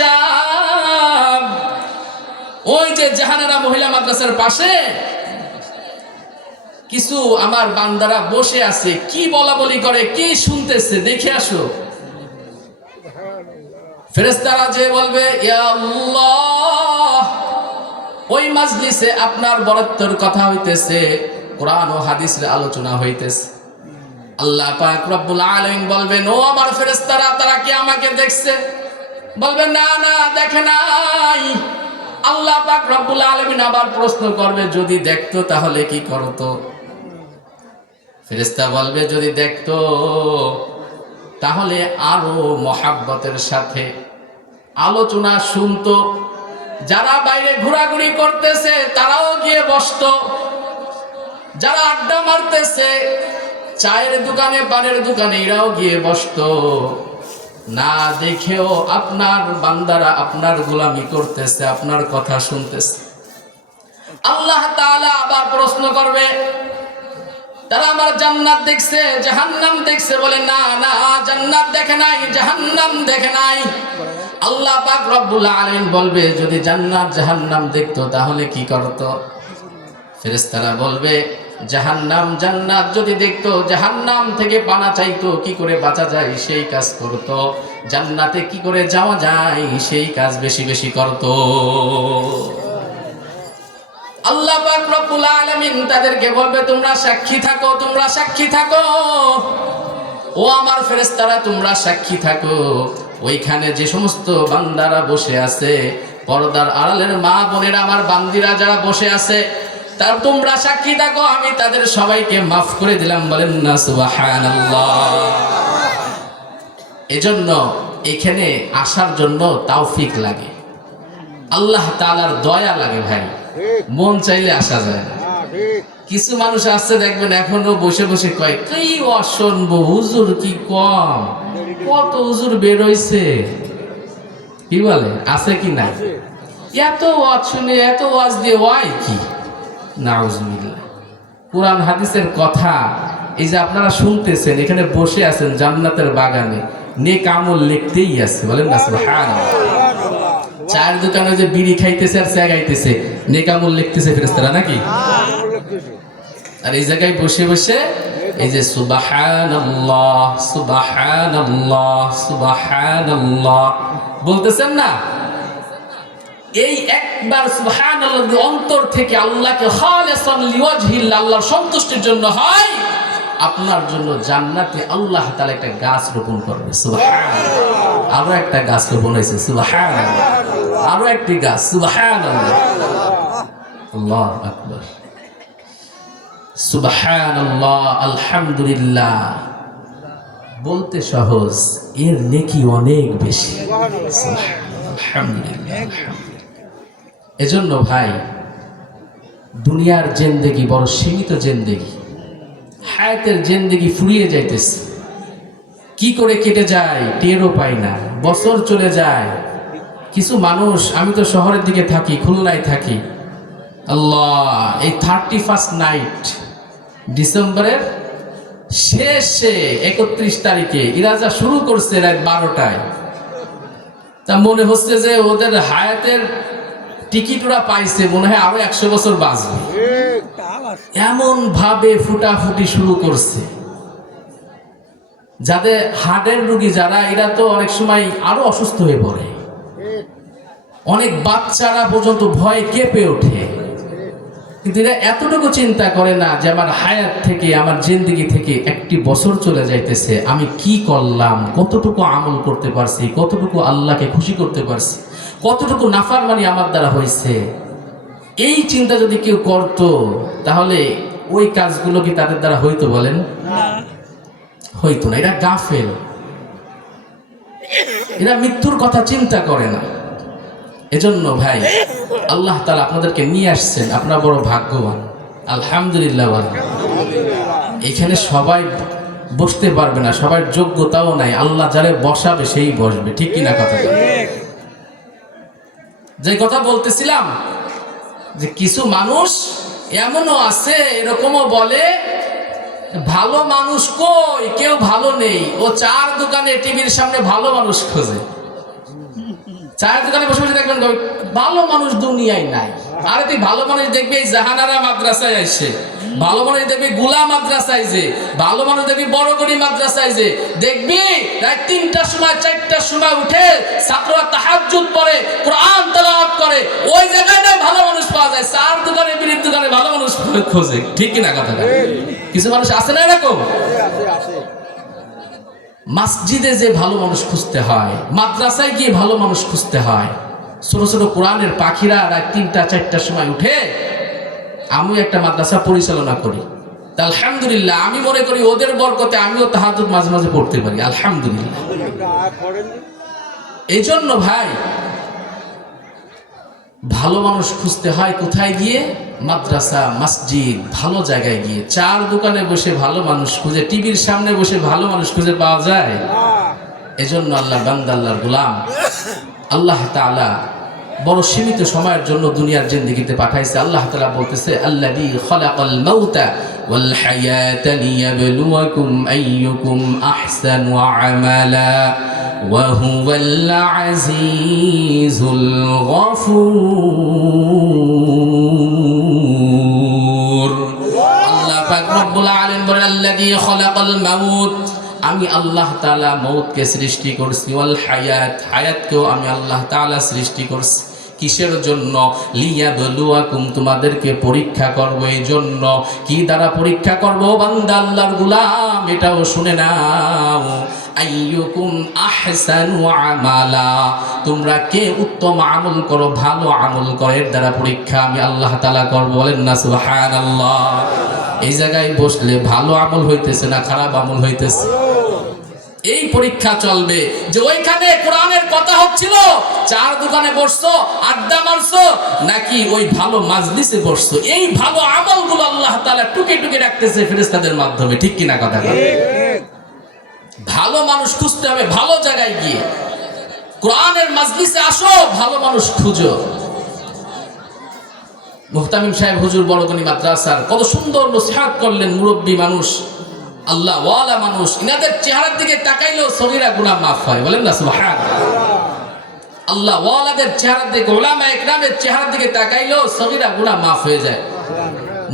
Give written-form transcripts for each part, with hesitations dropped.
শাব, ওই যে জাহানারা মহিলা মাদ্রাসার পাশে কিছু আমার বান্দারা বসে আছে, কি বলা বলি করে, কি শুনতেছে, দেখে আসো। ফেরেশতারা যে বলবে ইয়া আল্লাহ, ওই মাজলিসে আপনার বরত্বের কথা হইতেছে, কোরআন ও হাদিসের আলোচনা হইতেছে। আল্লাহ পাক রব্বুল আলামিন বলবেন, ও আমার ফেরেশতারা, তারা কি আমাকে দেখছে? বলবে না, না, দেখে নাই। আল্লাহ পাক রব্বুল আলামিন আবার প্রশ্ন করবে, যদি দেখতো তাহলে কি করতো? ফেরেশতা বলবে, যদি দেখতো তাহলে আরো মহাব্বতের সাথে আলোচনা শুনতো। যারা বাইরে ঘোরাঘুরি করতেছে তারাও গিয়ে বসতো, যারা আড্ডা মারতেছে চায়ের দোকানে, পানের দোকানে, এরাও গিয়ে বসতো। না দেখেও আপনার বান্দারা আপনার গোলামি করতেছে, আপনার কথা শুনতেছে। আল্লাহ তাআলা আবার প্রশ্ন করবে, তারা আমার জান্নাত দেখছে, জাহান্নাম দেখছে? বলে না, না, জান্নাত দেখে নাই, জাহান্নাম দেখে নাই। আল্লাহ পাক রব্বুল আলামিন বলবে, যদি জান্নাত জাহান্নাম দেখতো তাহলে কি করতো? ফেরেশতারা বলবে, জাহান্নাম জান্নাত যদি দেখতো, জাহান্নাম থেকে পানা চাইতো, কি করে বাঁচা যায় সেই কাজ করতো, জান্নাতে কি করে যাওয়া যায় সেই কাজ বেশি বেশি করতো। আল্লাহ পাক রব্বুল আলামিন তাদেরকে বলবে, তোমরা সাক্ষী থাকো, তোমরা সাক্ষী থাকো। ও আমার ফেরেশতারা, তোমরা সাক্ষী থাকো। ওইখানে যে সমস্ত বান্দারা বসে আছে, পর্দার আড়ালের মা বোনেরা, আমার বান্দিরা যারা বসে আছে, তার তোমরা সাক্ষী থাকো, আমি তাদের সবাইকে মাফ করে দিলাম। বলেন না সুবহানাল্লাহ। এজন্য এখানে আসার জন্য তাওফিক লাগে, আল্লাহ তাআলার দয়া লাগে ভাই, মন চাইলে আসা যায় না। কিছু মানুষ আসছে দেখবেন এখনো বসে বসে কয়, কি অশুনবো হুজুর, কি কম, কত হুজুর বের হইছে, কি বলে, আছে কি না? এত ওয়াজ শুনে, এত ওয়াজ দিয়ে ওয়াই কি? নাউজুবিল্লাহ। কোরআন হাদিসের কথা এই যে আপনারা শুনতেছেন, এখানে বসে আছেন জান্নাতের বাগানে, নেক আমল লিখতেই আছে। বলেন না সুবহানাল্লাহ। চায়ের দোকানে যে বিড়ি খাইতেছে আর চা গাইতেছে, নেক আমল লিখতেছে ফেরেশতারা নাকি? আর এই জায়গায় বসে বসে এই যে সুবহানাল্লাহ, সুবহানাল্লাহ, সুবহানাল্লাহ বলতেছেন না, এই একবার সুবহানাল্লাহ অন্তর থেকে আল্লাহকে খালিসান লিওয়াজহিল্লাহ, আল্লাহর সন্তুষ্টির জন্য হয়, আপনার জন্য জান্নাতে আল্লাহ তাআলা একটা গাছ রোপণ করবে। সুবহানাল্লাহ। আরো একটা গাছ রোপণ হয়েছে, সুবহানাল্লাহ। আরো একটি গাছ, সুবহানাল্লাহ। আল্লাহু আকবার। সুবহানাল্লাহ, আলহামদুলিল্লাহ বলতে সহজ, এর নেকি অনেক বেশি। আলহামদুলিল্লাহ। এজন্য ভাই, দুনিয়ার জিন্দেগি বড় সীমিত জিন্দেগি, হায়াতের জিন্দেগি ফুরিয়ে যাইতেছে, কি করে কেটে যায় টেরও পাই না, বছর চলে যায়। কিছু মানুষ, আমি তো শহরের দিকে থাকি, খুলনায় থাকি, আল্লাহ, এই 31st নাইট ডিসেম্বরের শেষে 31 তারিখে ইরাজা শুরু করছে রাত 12টায়। তা মনে হচ্ছে যে ওদের হায়াতের টিকিট ওরা পাইছে, মনে হয় আরো 100 বছর বাঁচবে, এমন ভাবে ফুটাফুটি শুরু করছে। যাদের হার্টের রোগী যারা, এরা তো অনেক সময় আরো অসুস্থ হয়ে পড়ে, অনেক বাচ্চারা পর্যন্ত ভয়ে কেঁপে ওঠে। কিন্তু এরা এতটুকু চিন্তা করে না যে আমার হায়াত থেকে, আমার জিন্দেগি থেকে 1 বছর চলে যাইতেছে, আমি কি করলাম, কতটুকু আমল করতে পারছি, কতটুকু আল্লাহকে খুশি করতে পারছি, কতটুকু নাফরমানি আমার দ্বারা হয়েছে। এই চিন্তা যদি কেউ করতো তাহলে ওই কাজগুলো কি তাদের দ্বারা হইতো? বলেন, হইতো না। এরা গাফেল, এরা মৃত্যুর কথা চিন্তা করে না। এজন্য ভাই, আল্লাহ তাআলা আপনাদেরকে নিয়ে আসছেন, আপনারা বড় ভাগ্যবান, আলহামদুলিল্লাহ। এখানে সবাই বসতে পারবে না, সবার যোগ্যতাও নাই, আল্লাহ যারে বসাবে সেই বসবে, ঠিক কিনা কথা? যে কথা বলতেছিলাম যে কিছু মানুষ এমনও আছে, এরকমও বলে, ভালো মানুষ কই, কেউ ভালো নেই, ও চার দোকানে টিভির সামনে ভালো মানুষ খোঁজে। চায়ের দোকানে বসে বসে দেখবেন ভালো মানুষ দুনিয়ায় নাই। আরে তুই ভালো মানুষ দেখবি এই জাহানারা মাদ্রাসায় আসছে, ভালো মানুষ দেখবি গুলা মাদ্রাসায়, যে ভালো মানুষ দেখবি বড়গড়ি মাদ্রাসায়, যে দেখবি রাত 3টার সময় 4টার সময় উঠে ছাত্ররা তাহাজ্জুদ পড়ে, কোরআন তেলাওয়াত করে, ওই জায়গায় না ভালো মানুষ পাওয়া যায়। চার দোকানে বিড়ির দোকানে ভালো মানুষ খোঁজে, ঠিক কিনা কথাটা? কিছু মানুষ আছে না এরকম? মসজিদে যে ভালো মানুষ খুঁজতে হয়, মাদ্রাসায় গিয়ে ভালো মানুষ খুঁজতে হয়। ছোট ছোট কোরআনের পাখিরা রাত 3টা 4টার সময় উঠে, আমি একটা মাদ্রাসা পরিচালনা করি, তা আলহামদুলিল্লাহ আমি মনে করি ওদের বরকতে আমিও তাহাজ্জুদ মাঝে মাঝে পড়তে পারি, আলহামদুলিল্লাহ। এই জন্য ভাই ভালো মানুষ খুঁজতে হয় কোথায় গিয়ে? মাদ্রাসা, মসজিদ, ভালো জায়গায় গিয়ে। চার দোকানে বসে ভালো মানুষ খুঁজে, টিভির সামনে বসে ভালো মানুষ খুঁজে পাওয়া যায়? এজন্য আল্লাহ বান্দা, আল্লাহর গোলাম, আল্লাহ তাআলা বড় সীমিত সময়ের জন্য দুনিয়ার জিন্দেগিতে পাঠাইছে। আল্লাহ তাআলা বলতেছে, আল্লাযী খালাকাল মাউতা ওয়াল হায়াতা লিয়াবলুয়াকুম আইয়ুকুম আহসানু আমালা ওয়া হুয়াল আজিজুল গফুর। আল্লাহ পাক রব্বুল আলামিন বলেন, আল্লাযী খালাকাল মাউত, আমি আল্লাহ তাআলা মৌতকে সৃষ্টি করছি, ওয়াল হায়াত, হায়াতকেও আমি আল্লাহ তাআলা সৃষ্টি করছি। কিসের জন্য? লিয়াবলুয়াকুম, তোমাদেরকে পরীক্ষা করব। এই জন্য কি দ্বারা পরীক্ষা করব বান্দা আল্লাহর গোলাম? এটাও শুনে নাও, আইয়ুকুম আহসানু আমালা, তোমরা কে উত্তম আমল করো, ভালো আমল করো, এর দ্বারা পরীক্ষা আমি আল্লাহ তাআলা করব। বলেন না সুবহানাল্লাহ। এই জায়গায় বসলে ভালো আমল হইতেছে না খারাপ আমল হইতেছে? এই পরীক্ষা চলবে যে ওইখানে কোরআনের কথা হচ্ছিল, চার দোকানে বসছো, আড্ডা মারছো, নাকি ওই ভালো মাজলিসে বসছো। এই ভালো আমলগুলো আল্লাহ তাআলা টুকে টুকে রাখতেছে ফেরেশতাদের মাধ্যমে, ঠিক কিনা কথা? ভালো মানুষ খুঁজতে হবে ভালো জায়গায় গিয়ে। কোরআনের মাজলিসে আসো, ভালো মানুষ খুঁজো। মুহতামিম সাহেব হুজুর বড়গণি মাদ্রাসার কত সুন্দর নসিহত করলেন। মুরব্বী মানুষ, আল্লাহ ওয়ালা মানুষ, ইনাদের চেহারার দিকে তাকাইলেও সগীরা গুনাহ মাফ হয়। বলেন না সুবহানাল্লাহ। আল্লাহ ওয়ালাদের চেহারার দিকে, উলামা ইকরামের চেহারার দিকে তাকাইলেও সগীরা গুনাহ মাফ হয়ে যায়।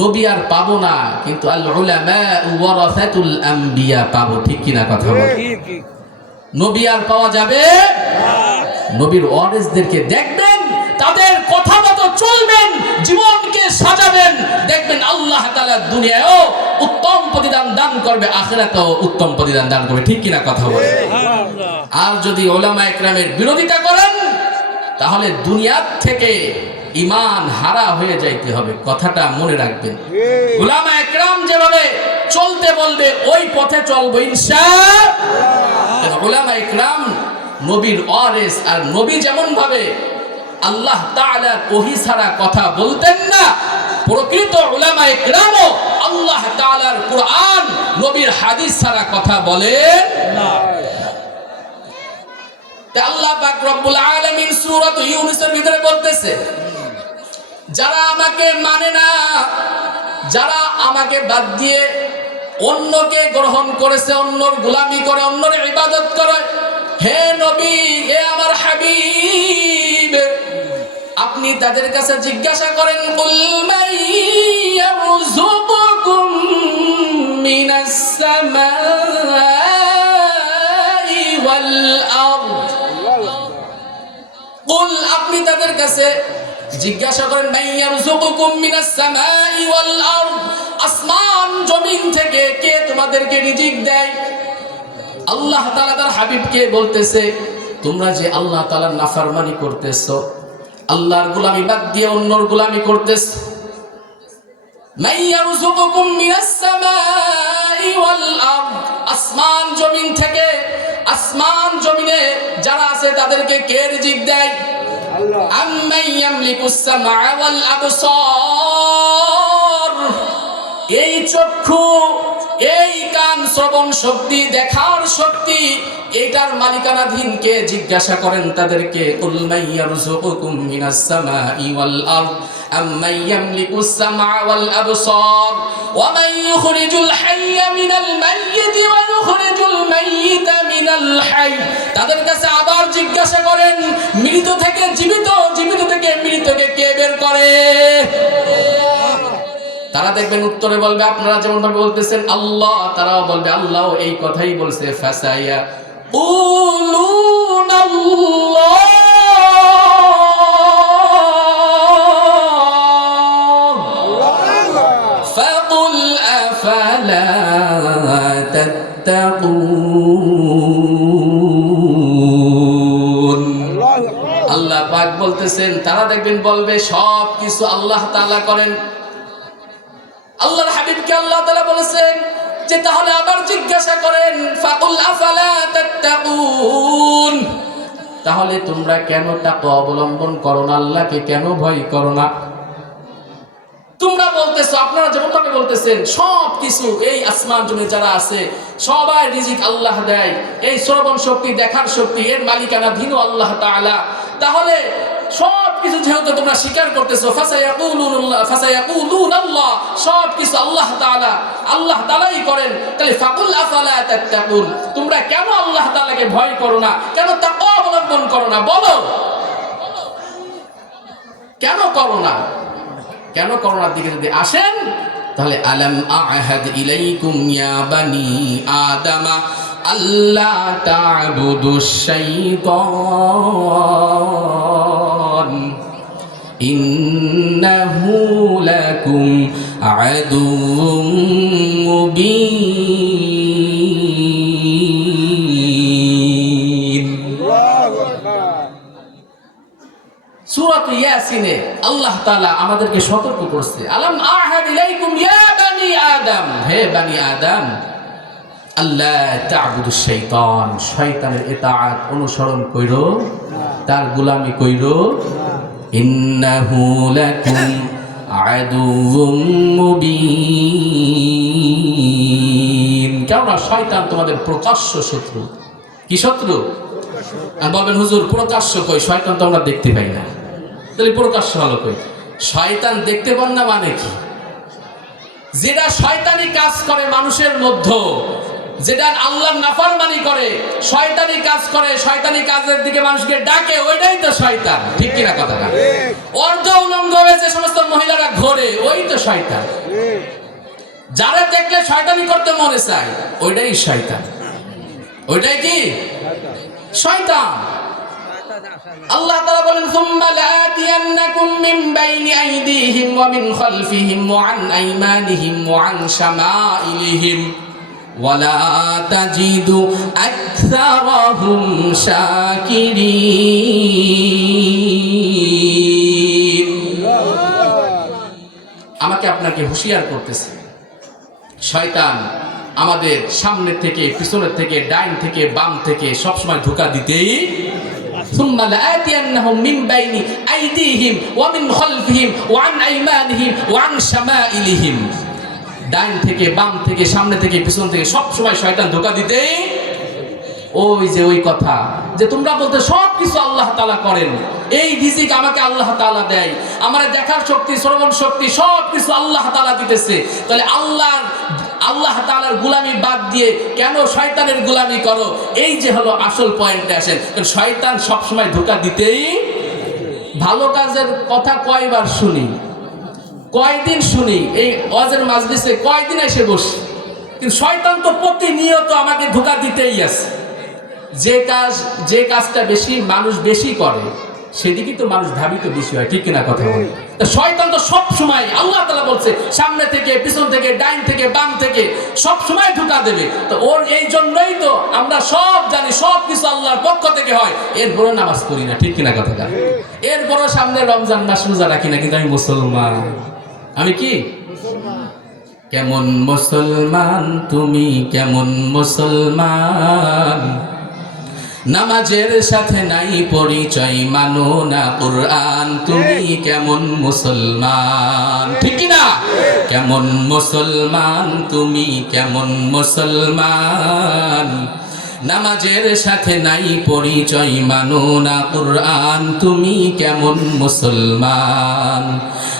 নবী আর পাবো না, কিন্তু আল উলামা ওয়ারাসাতুল আম্বিয়া পাবো, ঠিক কিনা কথা বল? নবী আর পাওয়া যাবে? নবীর ওয়ারিসদেরকে দেখবেন, তাদের কথা মতো চলবেন, জীবনকে সাজাবেন, দেখবেন আল্লাহ তাআলা দুনিয়ায়ও উত্তম প্রতিদান দান করবে, আখিরাতেও উত্তম প্রতিদান দান করবে, ঠিক কিনা কথা বলে? আর যদি উলামা ইকরামের বিরোধিতা করেন, তাহলে দুনিয়া থেকে ঈমান হারা হয়ে যাইতে হবে, কথাটা মনে রাখবেন। উলামা ইকরাম যেভাবে চলতে বলবে ওই পথে চলবো ইনশাআল্লাহ। উলামা ইকরাম নবীর ওয়ারিস, আর নবী যেমন ভাবে আল্লাহ তাআলার ওহী ছাড়া কথা বলতেন না, প্রকৃত উলামা ইকরামও আল্লাহ তাআলার কুরআন, নবীর হাদিস ছাড়া কথা বলেন না। তা আল্লাহ পাক রব্বুল আলামিন সূরা ইউনূসের ভিতরে বলতেছে, যারা আমাকে মানে না, যারা আমাকে বাদ দিয়ে অন্যকে গ্রহণ করেছে, অন্যর গোলামি করে, অন্যর ইবাদত করে, হে নবী, হে আমার হাবিব, আপনি তাদের কাছে জিজ্ঞাসা করেন, কুল মাইয়ারযুকুকুম মিনাস সামাই ওয়াল আরদ, কুল, আপনি তাদের কাছে জিজ্ঞাসা করেন, মাইয়ারযুকুকুম মিনাস সামাই ওয়াল আরদ, আসমান জমিন থেকে কে তোমাদেরকে রিজিক দেয়? আল্লাহ তাআলা তার হাবিবকে বলতেছে, তোমরা যে আল্লাহ তাআলার নাফরমানি করতেছো, আল্লাহর গোলামি বাদ দিয়ে অন্যর গোলামি করতেছো, মাইয়ারযুকুকুম মিনাস সামাই ওয়াল আরদ, আসমান জমিন থেকে, আসমান জমিনে যারা আছে তাদেরকে কে রিজিক দেয়? আল্লাহ। আম্মান ইয়ামলিকুস সামআ ওয়াল আবসার, এই চক্ষু, এই কান, শ্রবণ শক্তি, দেখার শক্তি, এটার মালিকানাধীন কে? জিজ্ঞাসা করেন তাদেরকে, কুল মাইয়ারযুকুকুম মিনাস সামাই ওয়াল আরদ আম্মান ইয়ামলিকুস সামআ ওয়াল আবসার, ومن يخرج الحي من الميت ويخرج الميت من الحي তাদের কাছে আবার জিজ্ঞাসা করেন মৃত থেকে জীবিত জীবিত থেকে মৃতকে কে বের করে তারা দেখবেন উত্তরে বলবে আপনারা যেমন ভাবে বলতেছেন আল্লাহ তারাও বলবে আল্লাহ এই কথাই বলছে ফাসায়া উলুন আল্লাহ ফাকুল আফালা তাত্তাকুন আল্লাহ পাক বলতেছেন তারা দেখবেন বলবে সব কিছু আল্লাহ তাআলা করেন আল্লাহর হাবিবকে আল্লাহ তাআলা বলেছেন যে তাহলে আবার জিজ্ঞাসা করেন ফাকুল আফালা তাত্তাকুন তাহলে তোমরা কেন তাকওয়া অবলম্বন করো না আল্লাহকে কেন ভয় করো না তোমরা বলতেছো আপনারা যেমনভাবে বলতেছেন সব কিছু এই আসমান জমিনে যারা আছে সবাই রিজিক আল্লাহ দেয় এই শ্রবণ শক্তি দেখার শক্তি এর মালিকানাধীন আল্লাহ তাআলা তাহলে সব কিছু যেহেতু তোমরা স্বীকার করতেছো ফাসায়াকুলুন আল্লাহ সব কিছু আল্লাহ তাআলাই করেন তাহলে ফাকুল আফালা তাত্তাকুন তোমরা কেন আল্লাহ তাআলাকে ভয় করো না কেন তাকওয়া অবলম্বন করো না বলো কেন করো না কেন করোনার দিকে যদি আসেন তাহলে আলাম আ'হাদ ইলাইকুম ইয়া বানি আদামা আল্লা তা'বুদুশ শাইতান ইন্নাহু লাকুম আদুউম মুবিন সূরা ইয়াসিনে আল্লাহ তাআলা আমাদেরকে সতর্ক করছে আলাম আ'হাদ ইলাইকুম ইয়া বানি আদম হে বানি আদম আল্লাহ তা'বুদুশ শাইতান শয়তানের ইতাআত অনুসরণ কইরো তার গোলামি কইরো ইন্নাহু লাকুম আদুউম মুবিন কারণ শয়তান তোমাদের প্রকাশ্য শত্রু কি শত্রু বলবেন হুজুর প্রকাশ্য কই শয়তান তো আমরা দেখতে পাই না তাহলে প্রকাশ্য হলো কই শয়তান দেখতে পান না মানে কি যেটা শয়তানি কাজ করে মানুষের মধ্যে যেটা আল্লাহর নাফরমানি করে শয়তানি কাজ করে শয়তানি কাজের দিকে মানুষকে ডাকে ওইটাই তো শয়তান ঠিক কি না কথাটা অর্ধ উলঙ্গ হয়ে যে সমস্ত মহিলারা ঘোরে ওই তো শয়তান যারা দেখলে শয়তানি করতে মনে চায় ওইটাই শয়তান ওইটাই কি শয়তান আল্লাহ তাআলা বলেন সুম্মা লাআতিয়ান্নাকুম মিন বাইনি আইদিহিম ওয়া মিন খালফিহিম ওয়া আন আইমানিহিম ওয়া আন শামাইলিহিম ওয়া লা তাজিদু আকসারাহুম শাকিরিন আমাকে আপনাকে হুঁশিয়ার করতেছে শয়তান আমাদের সামনে থেকে পিছনের থেকে ডাইন থেকে বাম থেকে সব সময় ধোঁকা দিতেই সুম্মা লাআতিয়ান্নাহুম মিন বাইনি আইদিহিম ওয়া মিন খালফিহিম ওয়া আন আইমানিহিম ওয়া আন শামাইলিহিম ডাইন থেকে বাম থেকে সামনে থেকে পিছন থেকে সব সময় শয়তান ধোঁকা দিতেই ওই যে ওই কথা যে তোমরা বলতে সব কিছু আল্লাহ তাআলা করেন এই রিজিক আমাকে আল্লাহ তাআলা দেয় আমার দেখার শক্তি শ্রবণ শক্তি সব কিছু আল্লাহ তাআলা দিতেছে তাহলে আল্লাহ তাআলার গোলামি বাদ দিয়ে কেন শয়তানের গোলামি করো এই যে হলো আসল পয়েন্টে আসেন কারণ শয়তান সব সময় ধোঁকা দিতেই ভালো কাজের কথা কয়বার শুনি কয়দিন শুনি এই ওয়াজের মাজলিসে কয়দিন এসে বসি কিন্তু শয়তান তো প্রতিনিয়ত আমাকে ধোঁকা দিতেই আছে যে কাজটা বেশি মানুষ বেশি করে সেদিকে তো মানুষ ধাবিত বেশি হয় ঠিক কিনা কথা বলে শয়তান তো সব সময় আল্লাহ তাআলা বলছে সামনে থেকে পিছন থেকে ডাইন থেকে বাম থেকে সব সময় ধোঁকা দেবে তো ওর এই জন্যই তো আমরা সব জানি সব কিছু আল্লাহর পক্ষ থেকে হয় এরপরে নামাজ পড়ি না ঠিক কিনা কথাটা এরপরে সামনে রমজান মাস রোজা রাখি না কিন্তু আমি মুসলমান আমি কি কেমন মুসলমান তুমি কেমন মুসলমান নামাজের সাথে নাই পরিচয় মানো না কুরআন তুমি কেমন মুসলমান ঠিক কি না কেমন মুসলমান তুমি কেমন মুসলমান নামাজের সাথে নাই পরিচয়, মানো না কুরআন, তুমি কেমন মুসলমান?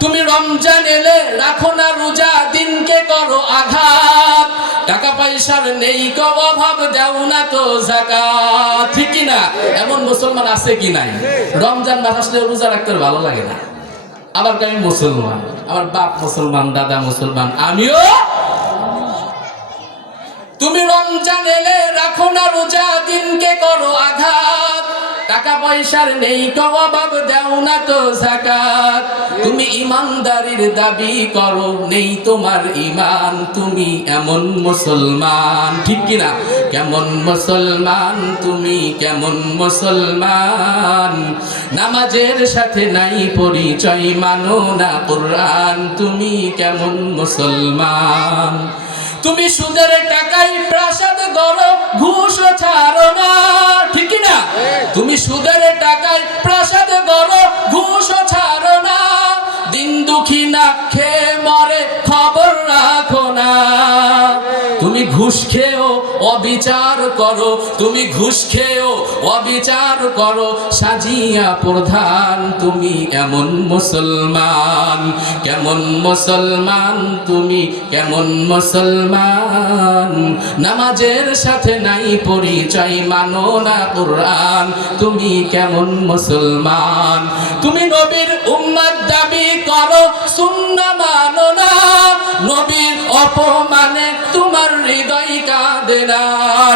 তুমি রমজান এলে রাখো না রোজা, দিনকে করো আঘাত, টাকা পয়সার নেই কো অভাব, দেও না তো যাকাত, ঠিক কি না? এমন মুসলমান আছে কি নাই? রমজান মাস আসলে রোজা রাখতে ভালো লাগে না, আবার আমি মুসলমান, আমার বাপ মুসলমান, দাদা মুসলমান, আমিও। তুমি রমজান এলে রাখো না রোজা, দিনকে করো আঘাত, টাকা পয়সার নেই কো অভাব, দেও না তো যাকাত, তুমি ইমানদারির দাবি করো, নেই তোমার ঈমান, তুমি এমন মুসলমান, ঠিক কি না? কেমন মুসলমান তুমি, কেমন মুসলমান? নামাজের সাথে নাই পরিচয়, মানো না কুরআন, তুমি কেমন মুসলমান? তুমি সুদের টাকায় প্রাসাদ গড়ো, ঘুষ ছাড়ো না, ঠিক না? তুমি সুদের টাকায় প্রাসাদ গড়ো, ঘুষ ছাড়ো না, দিন দুঃখী না খেয়ে মরে, খবর রাখো না। তুমি ঘুষ খেয়েও অবিচার করো, তুমি ঘুষ খেয়েও অবিচার করো, সাজিয়া প্রধান, তুমি এমন মুসলমান? কেমন মুসলমান তুমি, কেমন মুসলমান? নামাজের সাথে নাই পরিচয়, মানো না কুরআন, তুমি কেমন মুসলমান? তুমি নবীর উম্মত দাবি করো, সুন্নাহ মানো না, নবীর অপমানে তোমার হৃদয় কাঁদে না,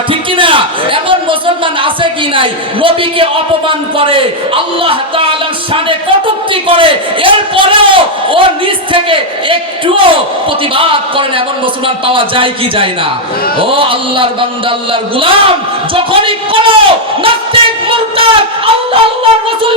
ঠিক কি না? এমন মুসলমান আছে কি নাই? নবীকে অপমান করে, আল্লাহ তাআলার শানে কটূক্তি করে, এরপরেও ও নিজ থেকে একটুও প্রতিবাদ করে না, এমন মুসলমান পাওয়া যায় কি যায় না? ও আল্লাহর বান্দা, আল্লাহর গোলাম, যখনই কোনো নাস্তিক মুরতাদ আল্লাহ আল্লাহর রাসূল